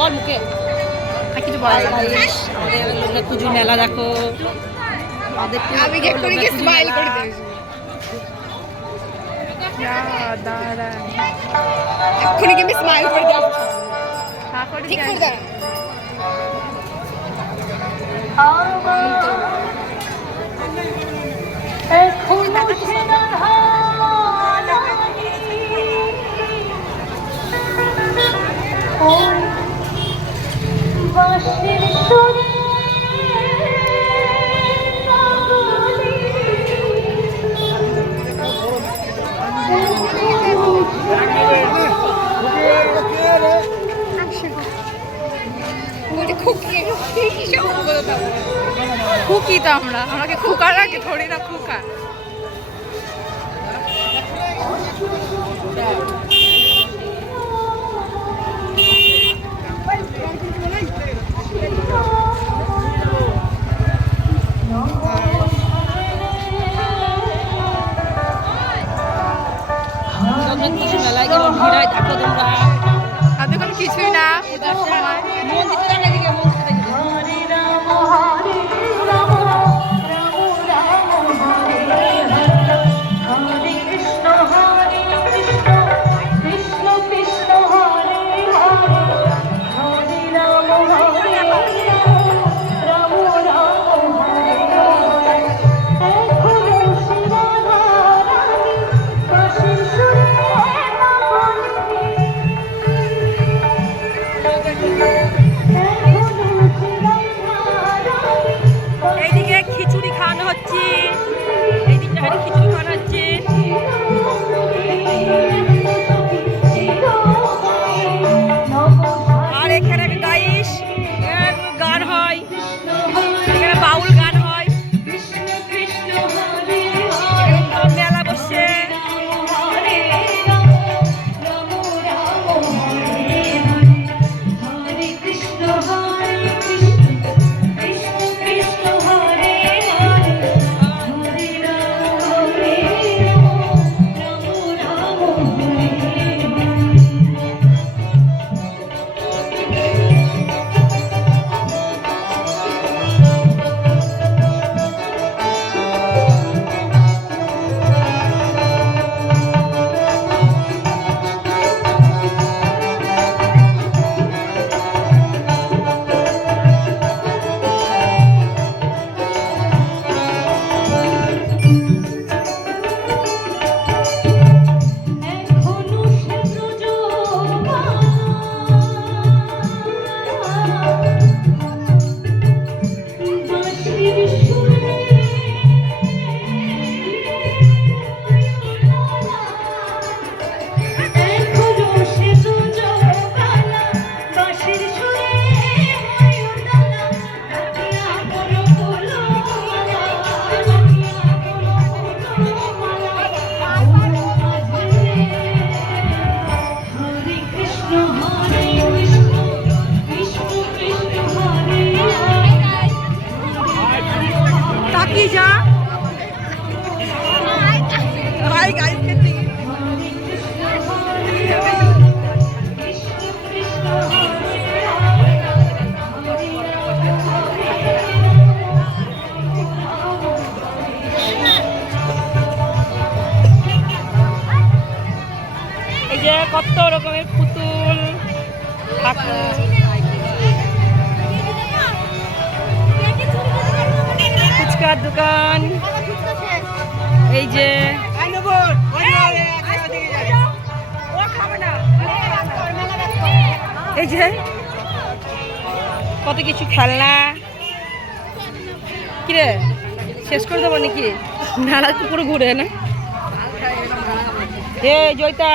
বল মুখে। আর কিছু বলা যাবে আমাদের দুর্গা পুজোর মেলা দেখো। আমি কে করি দুর্গা স্মাইল করে দেব এক্ষুনি আমি স্মাইল করে দেব ঠিক করে খুকি তো? আমরা আমাকে খুকা রাখে থোড়ি না খুকা। পুজোর মেলায় কেমন ভিড় হয় দেখো তোমরা কিছুই না পূজার সময়। মন্দিরটা যে কত রকমের পুতুল, ঠাকুর। ফুচকার দোকান। এই যে এই যে কত কিছু খেলনা। কিরে, শেষ করে দেবো নাকি? নালা পুকুরে ঘুরে না। এ জয়িতা।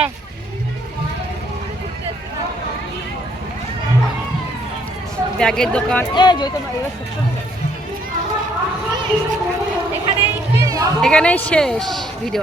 ব্যাগের দোকান। এখানেই শেষ। ভিডিও